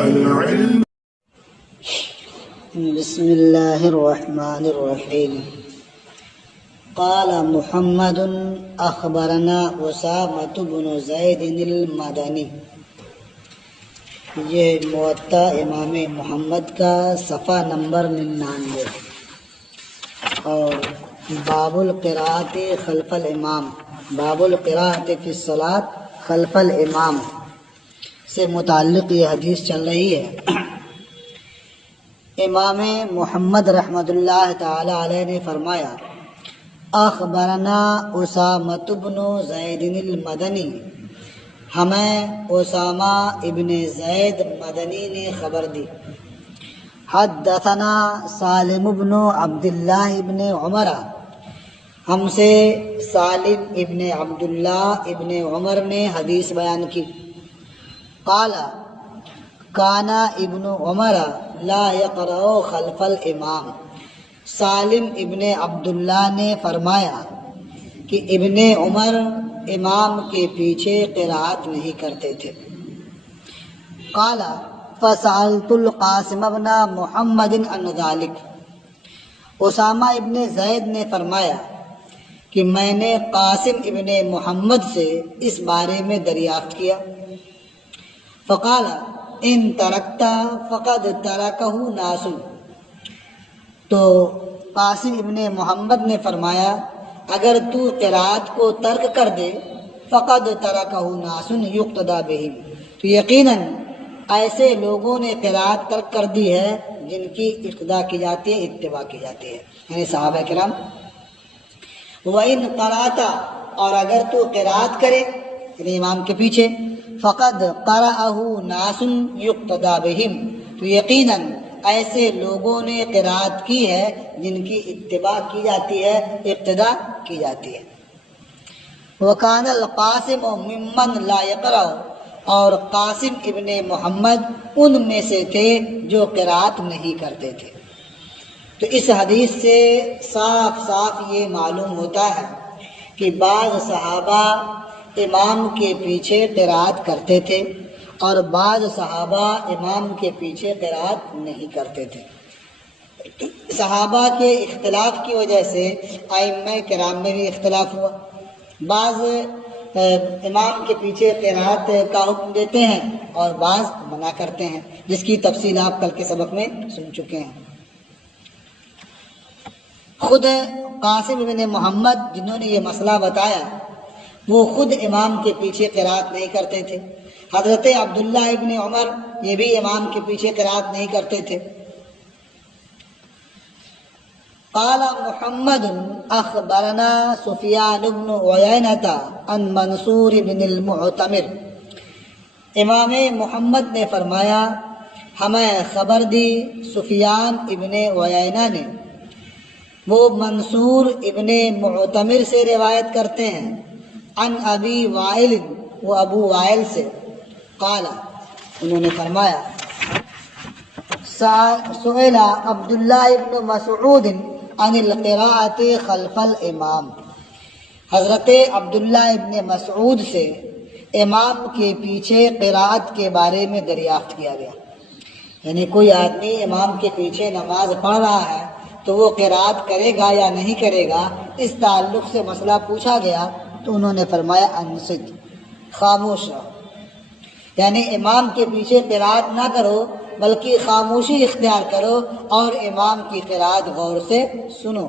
العلم. بسم الله الرحمن الرحيم. قال محمد اخبرنا اسامة بن زید المدنی. یہ موطا امام محمد کا صفحہ نمبر 99 اور باب القراءۃ خلف الامام، باب القراءۃ فی الصلاۃ خلف الامام سے متعلق یہ حدیث چل رہی ہے۔ امام محمد رحمۃ اللہ تعالی علیہ نے فرمایا اخبرنا اسامۃ بن زید المدنی، ہمیں اسامہ ابن زید مدنی نے خبر دی۔ حدثنا سالم بن عبداللہ ابن عمر، ہم سے سالم ابن عبداللہ ابن عمر نے حدیث بیان کی۔ قال کان ابن عمر لا یقرأ خلف الامام، سالم ابن عبداللہ نے فرمایا کہ ابن عمر امام کے پیچھے قرأت نہیں کرتے تھے۔ قال فسألت القاسم بن محمد عن ذلك، اسامہ ابن زید نے فرمایا کہ میں نے قاسم ابن محمد سے اس بارے میں دریافت کیا۔ فقال ان ترکت فقد ترکہ ناس، تو قاسم ابن محمد نے فرمایا اگر تو قرأت کو ترک کر دے فقد ترکہ ناس یقتدی بہم، تو یقیناً ایسے لوگوں نے قرأت ترک کر دی ہے جن کی اقتداء کی جاتی ہے، اتباع کی جاتی ہے، یعنی صحابہ کرام۔ وَإِن قَرَأْتَ، اور اگر تو قرأت کرے یعنی امام کے پیچھے، فقد قرأہ ناس یقتدی بہم، تو یقیناً ایسے لوگوں نے قرأت کی ہے جن کی اتباع کی جاتی ہے، اقتداء کی جاتی ہے۔ وَكَانَ الْقَاسِمُ مِمَّنْ لَا يَقْرَأُ، اور قاسم ابن محمد ان میں سے تھے جو قرأت نہیں کرتے تھے۔ تو اس حدیث سے صاف صاف یہ معلوم ہوتا ہے کہ بعض صحابہ امام کے پیچھے قرأت کرتے تھے اور بعض صحابہ امام کے پیچھے قرأت نہیں کرتے تھے۔ صحابہ کے اختلاف کی وجہ سے ائمہ کرام میں بھی اختلاف ہوا، بعض امام کے پیچھے قرأت کا حکم دیتے ہیں اور بعض منع کرتے ہیں، جس کی تفصیل آپ کل کے سبق میں سن چکے ہیں۔ خود قاسم بن محمد جنہوں نے یہ مسئلہ بتایا وہ خود امام کے پیچھے قرأت نہیں کرتے تھے۔ حضرت عبداللہ ابن عمر یہ بھی امام کے پیچھے قرأت نہیں کرتے تھے۔ قال محمد اخبرنا سفیان بن عیینۃ عن منصور بن المعتمر، امام محمد نے فرمایا ہمیں خبر دی سفیان ابن عیینہ نے، وہ منصور ابن معتمر سے روایت کرتے ہیں، عن ابی وائل، وہ ابو وائل سے، قال انہوں نے فرمایا سئل عبداللہ ابن مسعود عن القراءۃ خلف الامام، حضرت عبداللہ ابن مسعود سے امام کے پیچھے قراءت کے بارے میں دریافت کیا گیا، یعنی کوئی آدمی امام کے پیچھے نماز پڑھ رہا ہے تو وہ قراءت کرے گا یا نہیں کرے گا، اس تعلق سے مسئلہ پوچھا گیا تو انہوں نے فرمایا انصت، خاموش رہو، یعنی امام کے پیچھے قراءت نہ کرو بلکہ خاموشی اختیار کرو اور امام کی قراءت غور سے سنو۔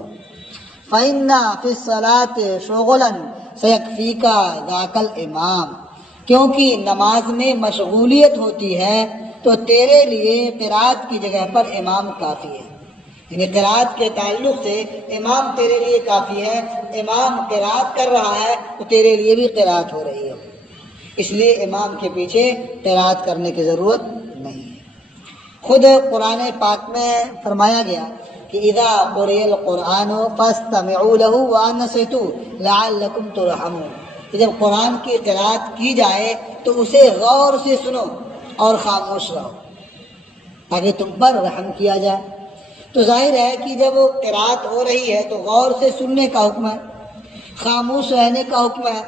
فَإِنَّ فِي الصَّلَاةِ شُغْلًا سَيَكْفِيكَ ذَاكَ الْإِمَامُ، کیونکہ نماز میں مشغولیت ہوتی ہے تو تیرے لیے قراءت کی جگہ پر امام کافی ہے، یعنی قراءت کے تعلق سے امام تیرے لیے کافی ہے، امام قراءت کر رہا ہے تو تیرے لیے بھی قراءت ہو رہی ہے، اس لیے امام کے پیچھے قراءت کرنے کی ضرورت نہیں ہے۔ خود قرآن پاک میں فرمایا گیا کہ اذا قرئ القرآن فاستمعوا له وانصتوا لعلکم ترحمون، کہ جب قرآن کی قراءت کی جائے تو اسے غور سے سنو اور خاموش رہو تاکہ تم پر رحم کیا جائے۔ تو ظاہر ہے کہ جب قراءت ہو رہی ہے تو غور سے سننے کا حکم ہے، خاموش رہنے کا حکم ہے،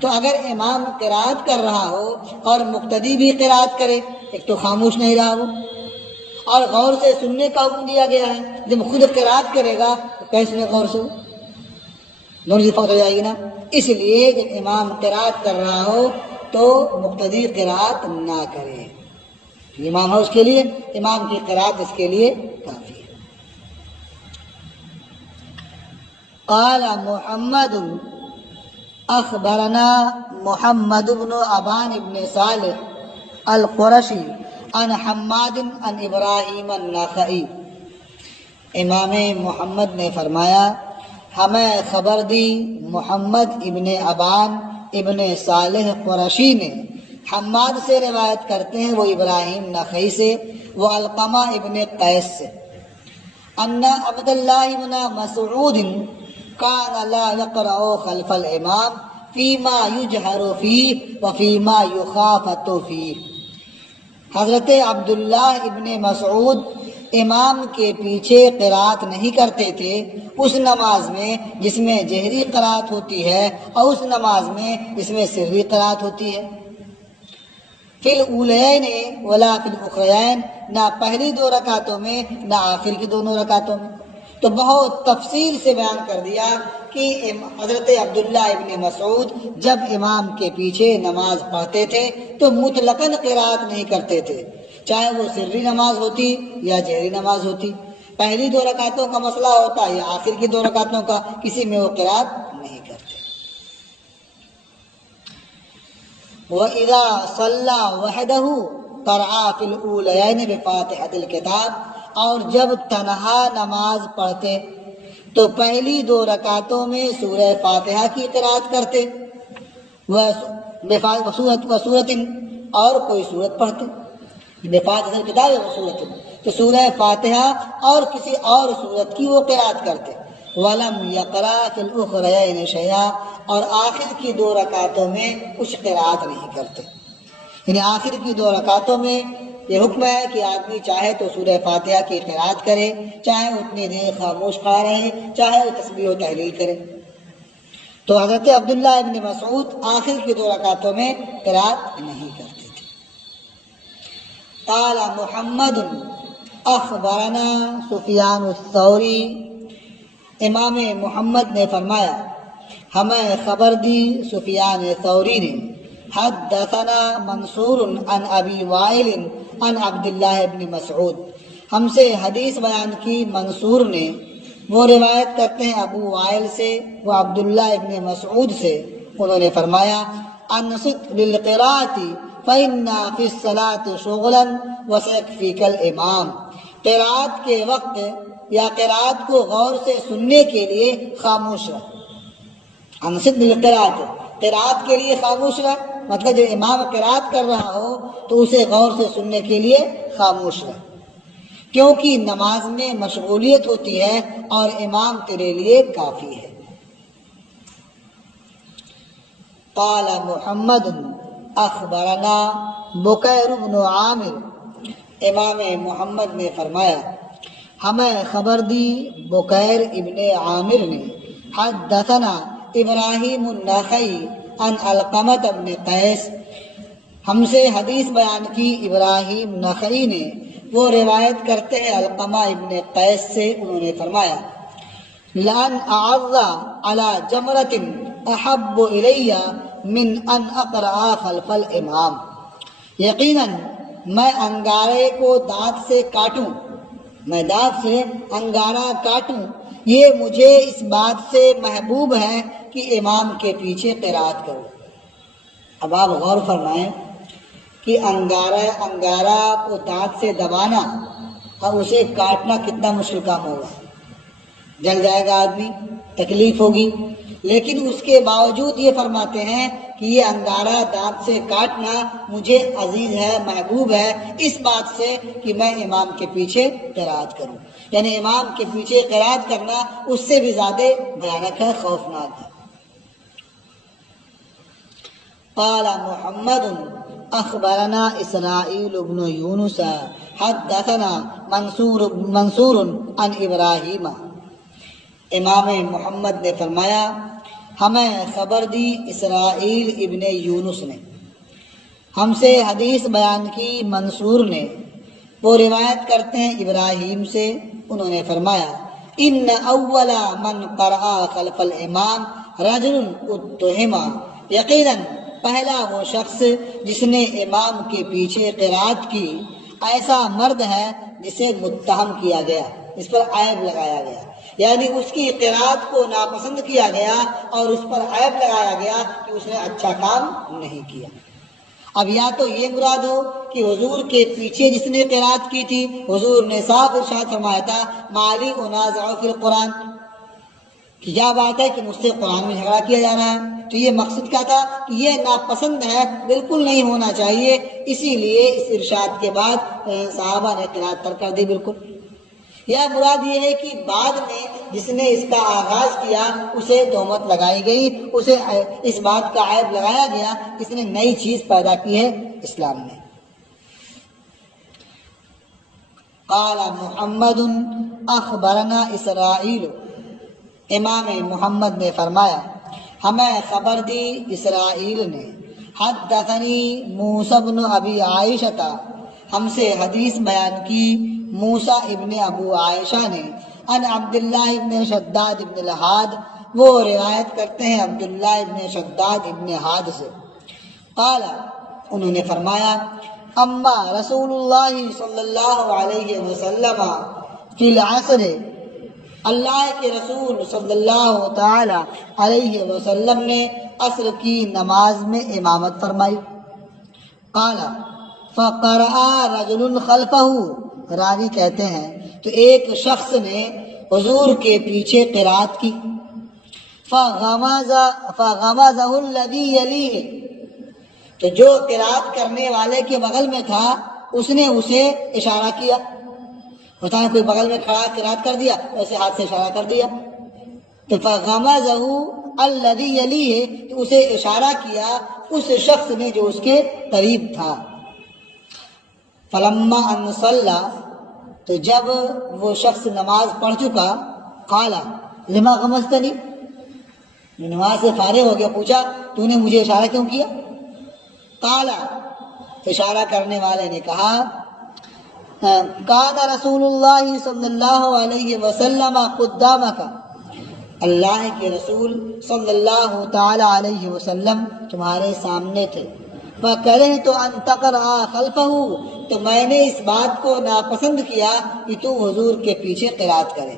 تو اگر امام قرات کر رہا ہو اور مقتدی بھی قرات کرے، ایک تو خاموش نہیں رہا وہ، اور غور سے سننے کا حکم دیا گیا ہے، جب خود قرات کرے گا تو کیسے سنے غور سے؟ دونوں چیز فوت ہو جائے گی نا۔ اس لیے جب امام قرات کر رہا ہو تو مقتدی قرات نہ کرے، امام ہے اس کے لیے، امام کی قرات اس کے لیے کافی ہے۔ قال محمد اخبرنا محمد بن ابان بن صالح القرشی عن حماد عن ابراہیم النخعی، امام محمد نے فرمایا ہمیں خبر دی محمد ابن ابان ابن صالح قرشی نے، حماد سے روایت کرتے ہیں وہ ابراہیم نخعی سے، وہ علقمہ ابن قیس سے، ان عبداللہ بن مسعود کان لا یقرأ خلف الامام فیما یجہر فیہ وفیما یخافت فیہ، حضرت عبداللہ ابن مسعود امام کے پیچھے قرات نہیں کرتے تھے اس نماز میں جس میں جہری قرات ہوتی ہے اور اس نماز میں جس میں سری قرات ہوتی ہے، فی الاولین ولا فی الاخرین، نہ پہلی دو رکعتوں میں نہ آخر کی دونوں رکعتوں میں۔ تو بہت تفصیل سے بیان کر دیا کہ حضرت عبداللہ ابن مسعود جب امام کے پیچھے نماز پڑھتے تھے تو مطلقاً قرات نہیں کرتے تھے، چاہے وہ سری نماز ہوتی یا جہری نماز ہوتی، پہلی دو رکعتوں کا مسئلہ ہوتا یا آخر کی دو رکعتوں کا، کسی میں وہ قرات نہیں کرتے۔ وَإِذَا صَلَّى وَحْدَهُ قَرَأَ فِي الْأُولَيَيْنِ بِفَاتِحَةِ الْكِتَابِ، اور جب تنہا نماز پڑھتے تو پہلی دو رکعتوں میں سورہ فاتحہ کی قرات کرتے، وسورۃ، اور کوئی سورت پڑھتے، بفاتحۃ الکتاب وسورۃ، تو سورہ فاتحہ اور کسی اور سورت کی وہ قرات کرتے، ولم یقرأ فی الاخرین شیئا، اور آخر کی دو رکعتوں میں کچھ قرات نہیں کرتے، یعنی آخر کی دو رکعتوں میں یہ حکم ہے کہ آدمی چاہے تو سورہ فاتحہ کی قرات کرے، چاہے اتنی دیر خاموش کھڑا رہے، چاہے وہ تسبیح و تحلیل کرے۔ تو حضرت عبداللہ ابن مسعود آخر کی دو رکعتوں میں قرات نہیں کرتے تھے۔ قال محمد اخبرنا سفیان الثوری، امام محمد نے فرمایا ہمیں خبر دی سفیان ثوری نے، حدثنا منصور عن ابی وائل عن عبداللہ ابن مسعود، ہم سے حدیث بیان کی منصور نے، وہ روایت کرتے ہیں ابو وائل سے، وہ عبداللہ ابن مسعود سے، انہوں نے فرمایا انصت للقراءۃ فإن فی الصلاۃ شغلا وسيكفيك الامام، قراءت کے وقت یا قراءت کو غور سے سننے کے لیے خاموش رہ، انصت للقراءۃ، قراءت کے لیے خاموش رہ، مطلب جب امام قراءت کر رہا ہو تو اسے غور سے سننے کے لیے خاموش رہ، کیونکہ نماز میں مشغولیت ہوتی ہے اور امام تیرے لیے کافی ہے۔ قال محمد اخبرنا بکیر بن عامر، امام محمد نے فرمایا ہمیں خبر دی بکیر ابن عامر نے، حدثنا ابراہیم النخعی عن علقمۃ بن قیس، ہم سے حدیث بیان کی ابراہیم نخعی نے، وہ روایت کرتے ہیں علقمہ ابن قیس سے، انہوں نے فرمایا لأن أعظ على جمرة أحب إلي من أن أقرأ خلف الإمام، یقیناً میں انگارے کو دانت سے کاٹوں، میں دانت سے انگارہ کاٹوں، یہ مجھے اس بات سے محبوب ہے کہ امام کے پیچھے قرات کرو۔ اب آپ غور فرمائیں کہ انگارہ کو دانت سے دبانا اور اسے کاٹنا کتنا مشکل کام ہوگا، جل جائے گا آدمی، تکلیف ہوگی، لیکن اس کے باوجود یہ فرماتے ہیں کہ یہ انگارہ دانت سے کاٹنا مجھے عزیز ہے، محبوب ہے، اس بات سے کہ میں امام کے پیچھے قرات کروں، یعنی امام کے پیچھے قرات کرنا اس سے بھی زیادہ بھیانک ہے، خوفناک ہے۔ قال محمد اخبرنا اسرائیل بن یونس حدثنا منصور عن ابراہیم، امام محمد نے فرمایا ہمیں خبر دی اسرائیل ابن یونس نے، ہم سے حدیث بیان کی منصور نے، وہ روایت کرتے ہیں ابراہیم سے، انہوں نے فرمایا ان اول من قرأ خلف الامام رجل اتهم، یقیناً پہلا وہ شخص جس نے امام کے پیچھے قرات کی ایسا مرد ہے جسے متہم کیا گیا، اس پر عیب لگایا گیا، یعنی اس کی قرات کو ناپسند کیا گیا اور اس پر عیب لگایا گیا کہ اس نے اچھا کام نہیں کیا۔ اب یا تو یہ مراد ہو کہ حضور کے پیچھے جس نے قرات کی تھی، حضور نے صاف ارشاد فرمایا تھا مالی انازع فی القرآن، کہ کیا بات ہے کہ مجھ سے قرآن میں جھگڑا کیا جا رہا ہے، تو یہ مقصد کیا تھا کہ یہ ناپسند ہے، بالکل نہیں ہونا چاہیے، اسی لیے اس ارشاد کے بعد صحابہ نے قرات ترک کر دی بالکل۔ یا مراد یہ ہے کہ بعد میں جس نے اس کا آغاز کیا اسے تہمت لگائی گئی، اسے اس بات کا عیب لگایا گیا، اس نے نئی چیز پیدا کی ہے اسلام میں۔ قال محمد اخبرنا اسرائیل، امام محمد نے فرمایا ہمیں خبر دی اسرائیل نے، حدثنی موسیٰ بن ابی عائشہ، ہم سے حدیث بیان کی موسیٰ ابن ابو عائشہ نے، ان عبداللہ ابن شداد ابن الحاد، وہ روایت کرتے ہیں عبداللہ ابن شداد ابن حاد سے، قال انہوں نے فرمایا اما رسول اللہ صلی اللہ علیہ وسلم فی العصر، اللہ کے رسول صلی اللہ تعالی علیہ وسلم نے عصر کی نماز میں امامت فرمائی، قال فقرأ رجل خلفہ، راوی کہتے ہیں تو ایک شخص نے حضور کے پیچھے قرات کی، فغمزہ الذی یلیہ، تو جو قرات کرنے والے کے بغل میں تھا اس نے اسے اشارہ کیا، ہوتا ہے کوئی بغل میں کھڑا قرات کر دیا ویسے ہاتھ سے اشارہ کر دیا، تو فغمزہ الذی یلیہ، تو اسے اشارہ کیا اس شخص نے جو اس کے قریب تھا، فلما ان صلی، تو جب وہ شخص نماز پڑھ چکا، قال لما غمزتنی، نماز سے فارغ ہو گیا، پوچھا تو نے مجھے اشارہ کیوں کیا، قال، اشارہ کرنے والے نے کہا کان رسول اللہ صلی اللہ علیہ وسلم قدامک، اللہ کے رسول صلی اللہ تعالی علیہ وسلم تمہارے سامنے تھے، فَكَرِهْتُ أَن تَقْرَأَ خَلْفَهُ، تو میں نے اس بات کو ناپسند کیا کہ تو حضور کے پیچھے قرات کرے،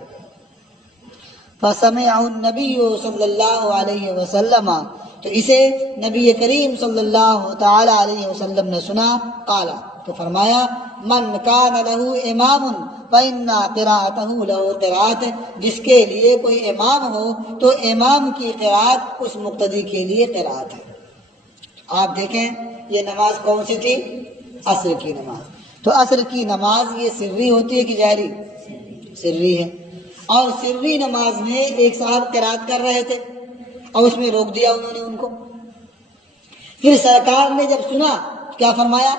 فَسَمِعَهُ النَّبِيُّ صلی اللہ علیہ وسلم، تو اسے نبی کریم صلی اللہ تعالی علیہ وسلم نے سنا، قال، تو فرمایا من کان له امام فإن قراءته له قراءت، جس کے لیے کوئی امام ہو تو امام کی قراءت اس مقتدی کے لیے قراءت ہے۔ آپ دیکھیں یہ نماز کون سی تھی؟ عصر کی نماز، تو عصر کی نماز یہ سری ہوتی ہے کہ جہری؟ سری ہے، اور سری نماز میں ایک صاحب قرات کر رہے تھے اور اس میں روک دیا انہوں نے ان کو، پھر سرکار نے جب سنا کیا فرمایا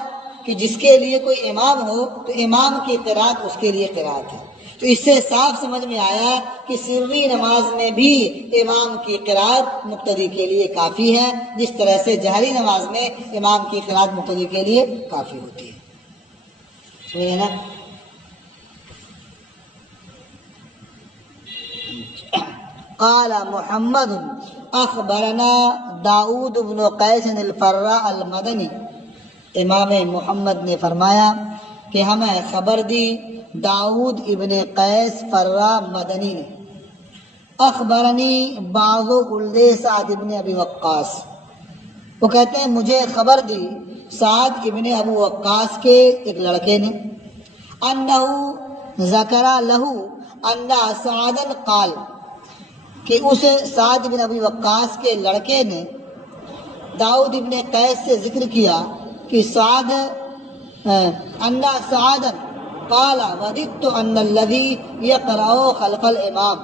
کہ جس کے لیے کوئی امام ہو تو امام کی قرات اس کے لیے قرات ہے، تو اس سے صاف سمجھ میں آیا کہ سری نماز میں بھی امام کی قرات مقتدی کے لیے کافی ہے، جس طرح سے جہری نماز میں امام کی قرات مقتدی کے لیے کافی ہوتی ہے، سمجھے نا؟ قال محمد اخبرنا داؤد بن قیس الفراء المدنی، امام محمد نے فرمایا کہ ہمیں خبر دی داؤد ابن قیس فرا مدنی نے، اخبرنی بعض ولد سعد ابن ابی وقاص، وہ کہتے ہیں مجھے خبر دی سعد ابن ابو وقاص کے ایک لڑکے نے، انہو ذکر لہو ان سعدا قال، کہ اس سعد ابن ابی وقاص کے لڑکے نے داؤد ابن قیس سے ذکر کیا کہ سعد ان سعدا قال وددت ان الذي يقرأ خلف الامام،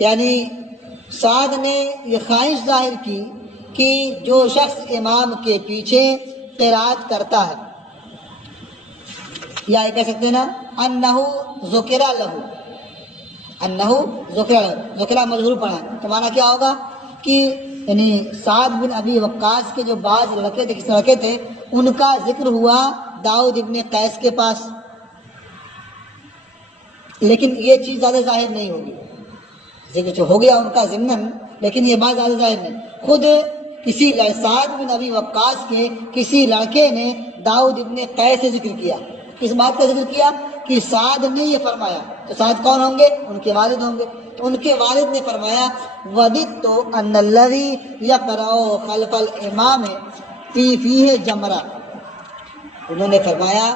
یعنی سعد نے یہ خواہش ظاہر کی کہ جو شخص امام کے پیچھے قرات کرتا ہے، یا یہ کہہ سکتے ہیں نا انہو ذکر لہو، انہو ذکر لہو، ذکر مجہول پڑھا ہے تو معنی کیا ہوگا کہ یعنی سعد بن ابی وقاص کے جو بعض لڑکے تھے، کس لڑکے تھے، ان کا ذکر ہوا داؤد ابن قیس کے پاس، لیکن یہ چیز زیادہ ظاہر نہیں ہوگی، ذکر جو ہو گیا ان کا ضمناً، لیکن یہ بات زیادہ ظاہر نہیں. خود کسی سعد بن ابی وقاص کے کسی لڑکے نے داؤد ابن قیس سے ذکر کیا. کس بات کا ذکر کیا؟ کہ سعد نے یہ فرمایا. تو سعد کون ہوں گے؟ ان کے والد ہوں گے. تو ان کے والد نے فرمایا وَدِدْتُ أَنَّ الَّذِي يَقْرَأُ خَلْفَ الْإِمَامِ فِيهِ جَمْرَةٌ. انہوں نے فرمایا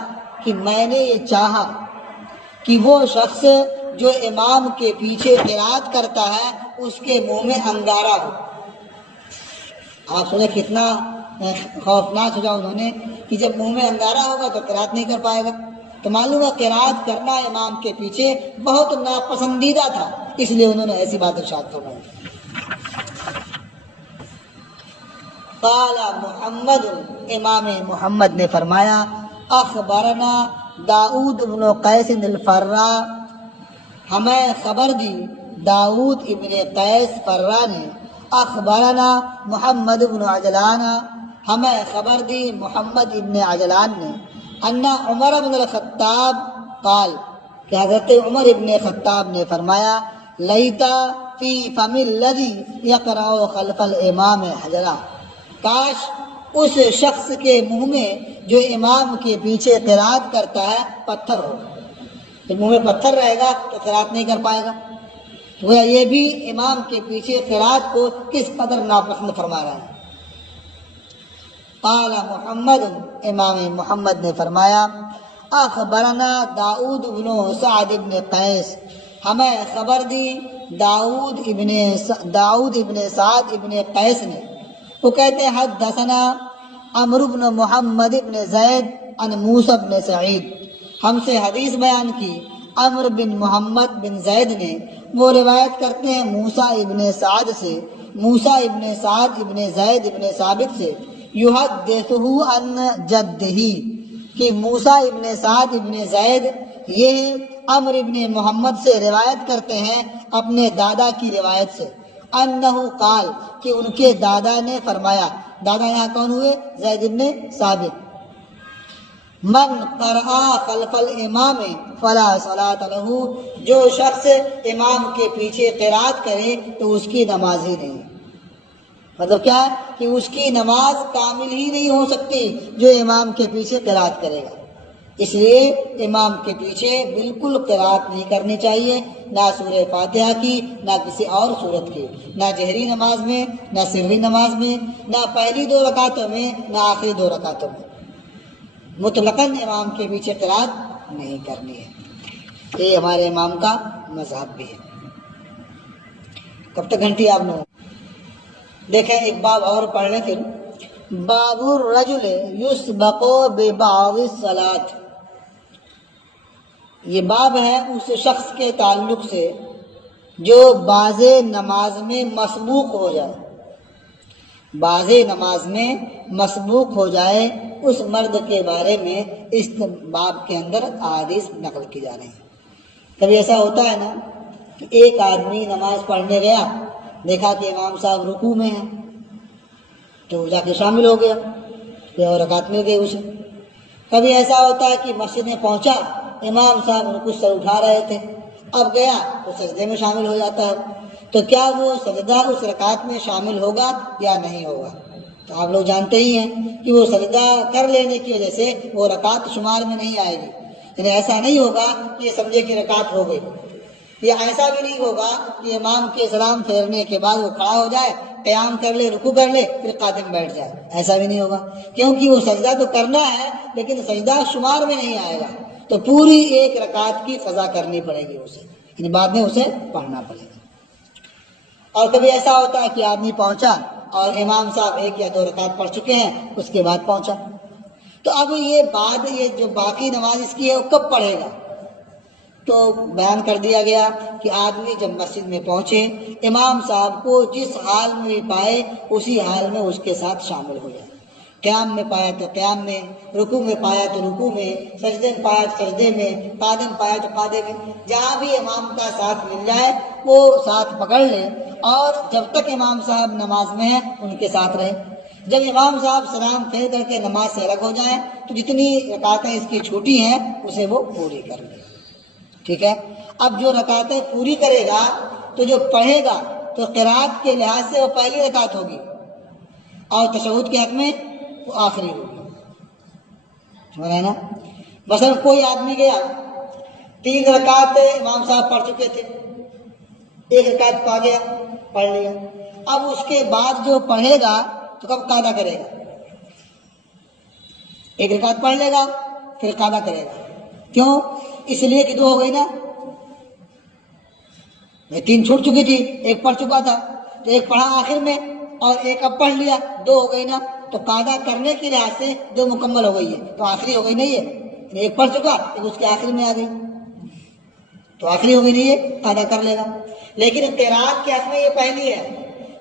کہ میں نے یہ چاہا کہ وہ شخص جو امام کے پیچھے قرات کرتا ہے اس کے منہ میں انگارہ ہو. آپ سوچیں کتنا خوفناک سوچا انہوں نے کہ جب منہ میں انگارہ ہوگا تو قرات نہیں کر پائے گا. تو معلوم ہے قرات کرنا امام کے پیچھے بہت ناپسندیدہ تھا، اس لیے انہوں نے ایسی بات ارشاد فرمائی. قال محمد، امام محمد نے فرمایا اخبرنا داؤد بن قیس الفرا، ہمیں خبر دی داؤد ابن قیس فرا نے. اخبرنا محمد بن عجلان، ہمیں خبر دی محمد ابن عجلان نے. ان عمر بن الخطاب قال، کہ حضرت عمر ابن خطاب نے فرمایا لیتا فی فم الذی یقرأ خلف الامام حجرا، کاش اس شخص کے منہ میں جو امام کے پیچھے قرات کرتا ہے پتھر ہو. تو منہ میں پتھر رہے گا تو قرات نہیں کر پائے گا. تو یہ بھی امام کے پیچھے قرات کو کس قدر ناپسند فرما رہا ہے. قال محمد، امام محمد نے فرمایا اخبرنا داؤد بن سعد بن قیس، ہمیں خبر دی داؤد ابن سعد ابن قیس نے. وہ کہتے ہیں حدثنا عمرو بن محمد بن زید عن موسیٰ بن سعید، ہم سے حدیث بیان کی عمرو بن محمد بن زید نے. وہ روایت کرتے ہیں موسیٰ ابن سعد سے، موسیٰ ابن سعد ابن زید ابن ثابت سے. یحدثہ عن جدہ، کہ موسیٰ ابن سعد ابن زید یہ عمرو ابن محمد سے روایت کرتے ہیں اپنے دادا کی روایت سے. انہ قال، کہ ان کے دادا نے فرمایا. دادا یہاں کون ہوئے؟ زید ابن ثابت. من قرأ خلف الامام فلا صلاۃ لہ، جو شخص امام کے پیچھے قرات کرے تو اس کی نماز ہی نہیں. مطلب کیا ہے کہ اس کی نماز کامل ہی نہیں ہو سکتی جو امام کے پیچھے قرات کرے گا. اس لیے امام کے پیچھے بالکل قرات نہیں کرنی چاہیے، نہ سورہ فاتحہ کی، نہ کسی اور سورت کی، نہ جہری نماز میں، نہ سری نماز میں، نہ پہلی 2 رکعتوں میں، نہ آخری 2 رکعتوں میں. مطلقاً امام کے پیچھے قرات نہیں کرنی ہے. یہ ہمارے امام کا مذہب بھی ہے. کب تک گھنٹی آپ نے دیکھیں؟ ایک باب اور پڑھ لیں پھر. باب الرجل یسبق ببعض الصلاۃ، یہ باب ہے اس شخص کے تعلق سے جو بعض نماز میں مسبوق ہو جائے. بعض نماز میں مسبوق ہو جائے اس مرد کے بارے میں اس باب کے اندر احادیث نقل کی جا رہی ہیں. کبھی ایسا ہوتا ہے نا کہ ایک آدمی نماز پڑھنے گیا، دیکھا کہ امام صاحب رکوع میں ہیں تو جا کے شامل ہو گیا، کوئی اور رکعت مل گئی اسے. کبھی ایسا ہوتا ہے کہ مسجد میں پہنچا، امام صاحب رکوع سے اٹھا رہے تھے، اب گیا تو سجدے میں شامل ہو جاتا ہے. تو کیا وہ سجدہ اس رکعت میں شامل ہوگا یا نہیں ہوگا؟ تو آپ لوگ جانتے ہی ہیں کہ وہ سجدہ کر لینے کی وجہ سے وہ رکعت شمار میں نہیں آئے گی. یعنی ایسا نہیں ہوگا کہ یہ سمجھے کہ رکعت ہو گئی. یہ ایسا بھی نہیں ہوگا کہ امام کے سلام پھیرنے کے بعد وہ کھڑا ہو جائے، قیام کر لے، رکوع کر لے، پھر قائم بیٹھ جائے. ایسا بھی نہیں ہوگا، کیونکہ وہ سجدہ تو کرنا ہے لیکن سجدہ شمار میں نہیں آئے گا. تو پوری ایک رکعت کی قضا کرنی پڑے گی اسے، یعنی بعد میں اسے پڑھنا پڑے گا. اور کبھی ایسا ہوتا ہے کہ آدمی پہنچا اور امام صاحب 1 یا 2 رکعت پڑھ چکے ہیں، اس کے بعد پہنچا. تو اب یہ جو باقی نماز اس کی ہے وہ کب پڑھے گا؟ تو بیان کر دیا گیا کہ آدمی جب مسجد میں پہنچے، امام صاحب کو جس حال میں بھی پائے اسی حال میں اس کے ساتھ شامل ہو جائے. قیام میں پایا تو قیام میں، رکوع میں پایا تو رکوع میں، سجدے میں پایا تو سجدے میں، قعدے میں پایا تو قعدے میں، جہاں بھی امام کا ساتھ مل جائے وہ ساتھ پکڑ لے، اور جب تک امام صاحب نماز میں ہیں ان کے ساتھ رہے۔ جب امام صاحب سلام پھیر کر کے نماز سے الگ ہو جائیں تو جتنی رکعتیں اس کی چھوٹی ہیں اسے وہ پوری کر لے، ٹھیک ہے۔ اب جو رکعتیں پوری کرے گا تو جو پڑھے گا تو قرات کے لحاظ سے وہ پہلی رکعت ہوگی، اور تشہد کے حق میں وہ آخری ہوگی، سمجھ رہے ہیں نا؟ مثلا کوئی آدمی گیا 3 رکعت امام صاحب پڑھ چکے تھے، 1 رکعت پا گیا، پڑھ لیا، اب اس کے بعد جو پڑھے گا تو کب قاعدہ کرے گا؟ 1 رکعت پڑھ لے گا پھر قاعدہ کرے گا، کیوں؟ اس لیے کہ 2 ہو گئی نا، 3 چھوٹ چکی تھی، 1 پڑھ چکا تھا تو 1 پڑھا آخر میں اور 1 اب پڑھ لیا، 2 ہو گئی نا، تو قاعدہ کرنے کے لحاظ سے 2 مکمل ہو گئی ہے تو آخری ہو گئی نہیں ہے، 1 پڑھ چکا 1 اس کے آخر میں آ گئی تو آخری ہو گئی نہیں ہے، قاعدہ کر لے گا۔ لیکن قرات کے حق میں یہ پہلی ہے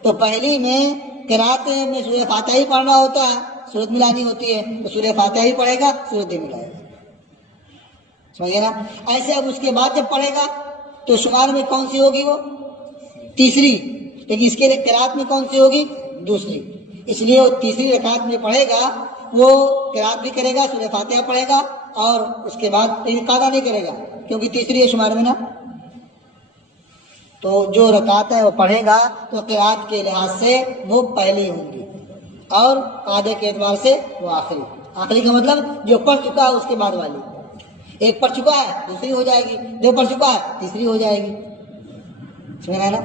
تو پہلی میں قرات میں سورہ فاتحہ ہی پڑھنا ہوتا ہے، سورت ملانی ہوتی ہے تو سورہ فاتحہ ہی پڑھے گا، سورت نہیں ملائے گا، سمجھے نا؟ ایسے اب اس کے بعد جب پڑھے گا تو شمار میں کون سی ہوگی؟ وہ تیسری، لیکن اس کے لیے قرات میں کون سی ہوگی؟ دوسری، اس لیے وہ تیسری رکعت میں پڑھے گا، وہ قرات بھی کرے گا، سورہ فاتحہ پڑھے گا اور اس کے بعد قاعدہ نہیں کرے گا کیونکہ تیسری ہے شمار میں نا، تو جو رکعت ہے وہ پڑھے گا تو قرات کے لحاظ سے وہ پہلی ہوں گی اور قاعدے کے اعتبار سے وہ آخری کا مطلب جو پڑھ چکا ہے اس کے بعد والی، 1 پڑھ چکا ہے دوسری ہو جائے گی، 2 پڑھ چکا ہے تیسری ہو جائے گی، سمجھ رہے نا؟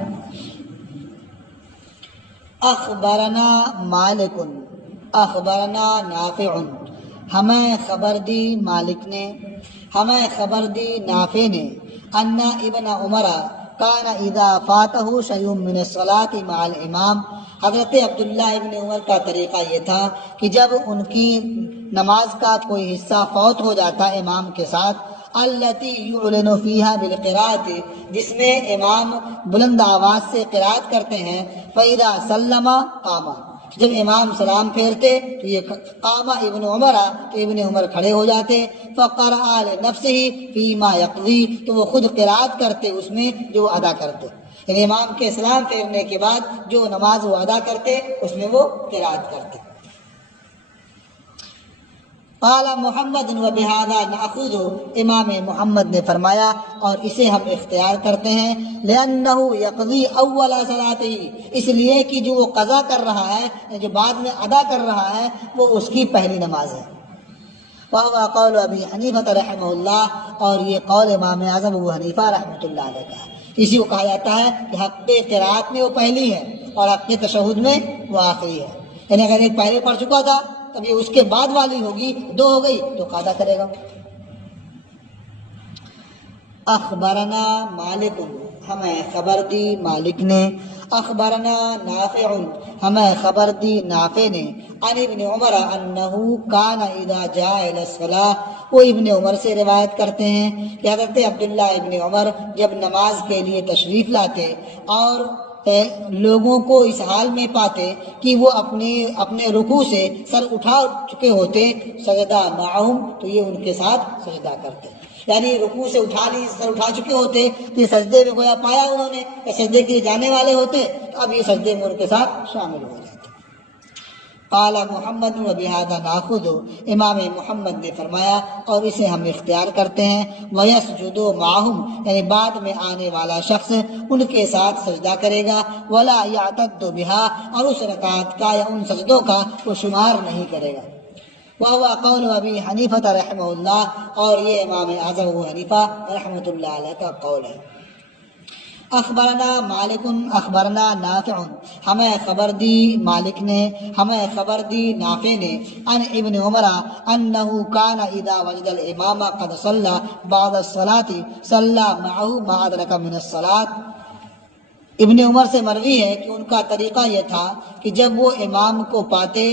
اخبرنا مالک اخبرنا نافع، ہمیں خبر دی مالک نے، ہمیں خبر دی نافع نے، ان ابن عمر کان اذا فاتہ شیء من الصلاۃ مع الامام، حضرت عبداللہ ابن عمر کا طریقہ یہ تھا کہ جب ان کی نماز کا کوئی حصہ فوت ہو جاتا امام کے ساتھ، التی یعلن فیہا بالقراءۃ، جس میں امام بلند آواز سے قرات کرتے ہیں، فاذا سلم قام، جب امام سلام پھیرتے تو یہ قام ابن عمر، تو ابن عمر کھڑے ہو جاتے، فقرأ لنفسہ فیما یقضی، تو وہ خود قرات کرتے اس میں جو وہ ادا کرتے، یعنی امام کے سلام پھیرنے کے بعد جو نماز وہ ادا کرتے اس میں وہ قرات کرتے۔ قال محمد وبہذا ناخذ، امام محمد نے فرمایا اور اسے ہم اختیار کرتے ہیں، لأنہ یقضی اول صلاتہ، اس لیے کہ جو وہ قضا کر رہا ہے، جو بعد میں ادا کر رہا ہے، وہ اس کی پہلی نماز ہے۔ وہو قول ابی حنیفہ رحمہ اللہ، اور یہ قول امام اعظم ابو حنیفہ رحمۃ اللہ علیہ کا ہے، اسی کو کہا جاتا ہے کہ حق قرات میں وہ پہلی ہے اور حق تشہد میں وہ آخری ہے، یعنی اگر ایک پہلے پڑھ چکا تھا تب یہ اس کے بعد والی ہوگی، 2 ہو گئی تو قاعدہ کرے گا۔ اخبرنا مالک، ہمیں خبر دی مالک نے، اخبرنا نافع، ہمیں خبر دی نافع نے، عن ابن عمر انہ کان اذا جاء الى الصلاۃ، وہ ابن عمر سے روایت کرتے ہیں کہ حضرت عبداللہ ابن عمر جب نماز کے لیے تشریف لاتے اور لوگوں کو اس حال میں پاتے کہ وہ اپنے رکوع سے سر اٹھا چکے ہوتے، سجدہ معہم، تو یہ ان کے ساتھ سجدہ کرتے، یعنی رکوع سے سر اٹھا چکے ہوتے تو یہ سجدے میں گویا پایا انہوں نے، یا سجدے کے لیے جانے والے ہوتے تو اب یہ سجدے میں ان کے ساتھ شامل ہو جاتے۔ قال محمد وبہذا ناخذ، امام محمد نے فرمایا اور اسے ہم اختیار کرتے ہیں، ویسجد معہم، یعنی بعد میں آنے والا شخص ان کے ساتھ سجدہ کرے گا، ولا یعتد بہا، اور اس رکعت کا یا ان سجدوں کا وہ شمار نہیں کرے گا۔ وہو قول ابی حنیفہ رحمہ اللہ، اور یہ امام اعظم ابو حنیفہ رحمۃ اللہ علیہ کا قول ہے۔ اخبرنا مالک اخبرنا نافع، ہمیں خبر دی مالک نے، ہمیں خبر دی نافع نے، عن ابن عمر انہ کان اذا وجد الامام قد صلی بعد الصلاۃ صلی معہ ما ادرک من الصلاۃ، ابن عمر سے مروی ہے کہ ان کا طریقہ یہ تھا کہ جب وہ امام کو پاتے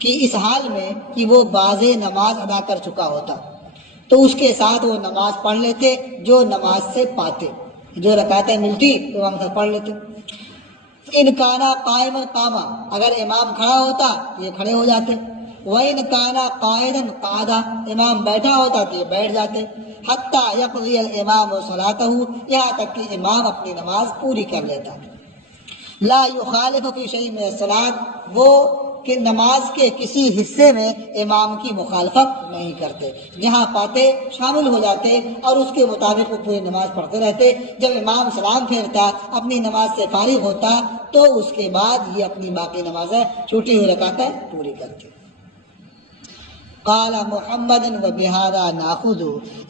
کہ اس حال میں کہ وہ باز نماز ادا کر چکا ہوتا تو اس کے ساتھ وہ نماز پڑھ لیتے جو نماز سے پاتے، جو رکعتیں ملتی تو ہم سب پڑھ لیتے۔ ان کانا قائم قاما، اگر امام کھڑا ہوتا یہ کھڑے ہو جاتے، وَإِنْ كَانَ قَائِدًا قَعَدَ، امام بیٹھا ہوتا تو یہ بیٹھ جاتے، حَتَّى يَقْضِيَ الْإِمَامُ صَلَاتَهُ، یہاں تک کہ امام اپنی نماز پوری کر لیتا۔ لا يخالف فی شیء من الصلاۃ، وہ کہ نماز کے کسی حصے میں امام کی مخالفت نہیں کرتے، جہاں پاتے شامل ہو جاتے اور اس کے مطابق وہ پوری نماز پڑھتے رہتے۔ جب امام سلام پھیرتا، اپنی نماز سے فارغ ہوتا، تو اس کے بعد یہ اپنی باقی نمازیں چھوٹی ہوئی رکعتیں پوری کرتے۔ قال محمد وبہذا ناخذ،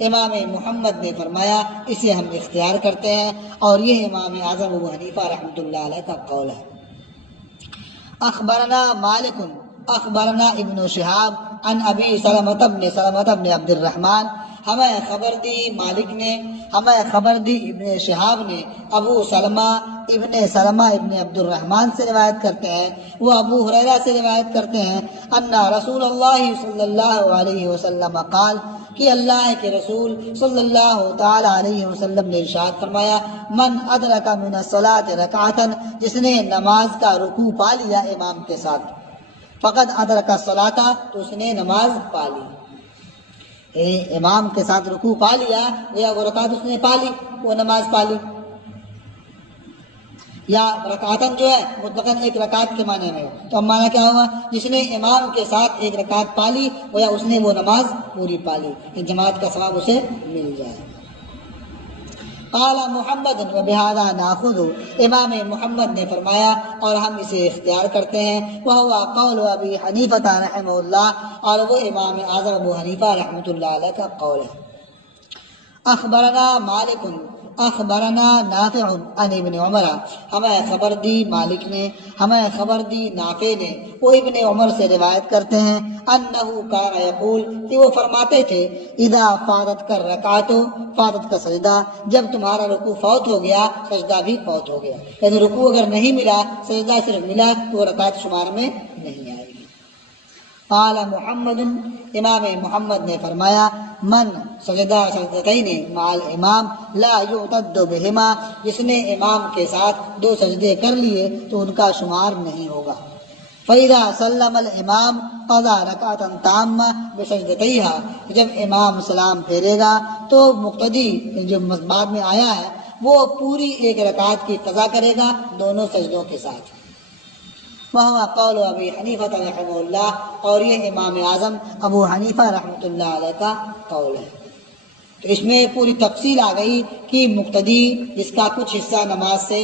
امام محمد نے فرمایا اسے ہم اختیار کرتے ہیں، اور یہ امام اعظم ابو حنیفہ رحمۃ اللہ علیہ کا قول ہے۔ اخبرنا مالک اخبرنا ابن شہاب عن ابی سلمۃ بن عبد الرحمن، ہمیں خبر دی مالک نے، ہمیں خبر دی ابن شہاب نے، ابو سلمہ ابن عبد الرحمن سے روایت کرتے ہیں، وہ ابو ہریرہ سے روایت کرتے ہیں، ان رسول اللہ صلی اللہ علیہ وسلم قال، کہ اللہ کے رسول صلی اللہ تعالی علیہ وسلم نے ارشاد فرمایا، من ادرک من الصلاۃ رکعۃ، جس نے نماز کا رکوع پا لیا امام کے ساتھ، فقد ادرک الصلاۃ، تو اس نے نماز پا لی، امام کے ساتھ رکوع پا لیا، یا وہ رکعت اس نے پا لی، وہ نماز پا لی۔ یا رکعتن جو ہے مطلقاً ایک رکعت کے معنی میں، تو اب معنی کیا ہوا؟ جس نے امام کے ساتھ ایک رکعت پا لی، یا اس نے وہ نماز پوری پا لی، جماعت کا ثواب اسے مل جائے۔ قال محمد وبہذا ناخذ، امام محمد نے فرمایا اور ہم اسے اختیار کرتے ہیں، وہو قول ابی حنیفہ رحمہ اللہ، اور وہ امام اعظم ابو حنیفہ رحمۃ اللہ علیہ کا قول ہے۔ اخبرنا مالک اخبرنا نافع عن ابن عمر، ہمیں خبر دی مالک نے، ہمیں خبر دی نافع نے، وہ ابن عمر سے روایت کرتے ہیں، انہ کان یقول، کہ وہ فرماتے تھے، اذا فاتت کر رکعت، فاتت کا سجدہ، جب تمہارا رکوع فوت ہو گیا سجدہ بھی فوت ہو گیا، یعنی رکوع اگر نہیں ملا سجدہ صرف ملا تو رکعت شمار میں نہیں آئے گی۔ قال محمد، امام محمد نے فرمایا، من سجدہ سجدتین مع الامام لا یعتد بہما، جس نے امام کے ساتھ دو سجدے کر لیے تو ان کا شمار نہیں ہوگا۔ فَإِذَا سَلَّمَ الْإِمَامُ قَضَى رَكْعَةً تَامَّةً بِسَجْدَتَيْهَا، جب امام سلام پھیرے گا تو مقتدی جو بعد میں آیا ہے وہ پوری ایک رکعت کی قضا کرے گا دونوں سجدوں کے ساتھ۔ وہو قول ابی حنیفہ رحمہ اللہ، اور یہ امام اعظم ابو حنیفہ رحمۃ اللہ علیہ کا قول ہے۔ تو اس میں پوری تفصیل آ گئی کہ مقتدی جس کا کچھ حصہ نماز سے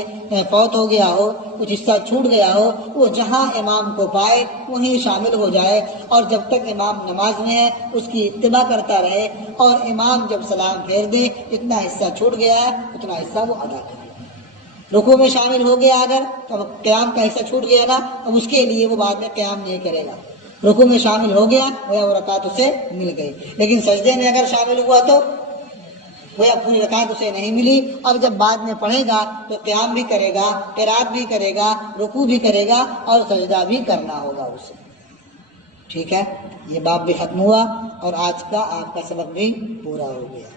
فوت ہو گیا ہو، کچھ حصہ چھوٹ گیا ہو، وہ جہاں امام کو پائے وہیں شامل ہو جائے، اور جب تک امام نماز میں ہے اس کی اتباع کرتا رہے، اور امام جب سلام پھیر دے جتنا حصہ چھوٹ گیا ہے اتنا حصہ وہ ادا کرے۔ رکوع میں شامل ہو گیا اگر تو قیام کا حصہ چھوٹ گیا نا، اب اس کے لیے وہ بعد میں قیام نہیں کرے گا۔ رکوع میں شامل ہو گیا وہ رکعت اسے مل گئی، لیکن سجدے میں اگر شامل ہوا تو وہ پوری رکعت اسے نہیں ملی۔ اب جب بعد میں پڑھے گا تو قیام بھی کرے گا، قرات بھی کرے گا، رکوع بھی کرے گا، اور سجدہ بھی کرنا ہوگا اسے۔ ٹھیک ہے، یہ باب بھی ختم ہوا اور آج کا آپ کا سبق بھی پورا ہو گیا۔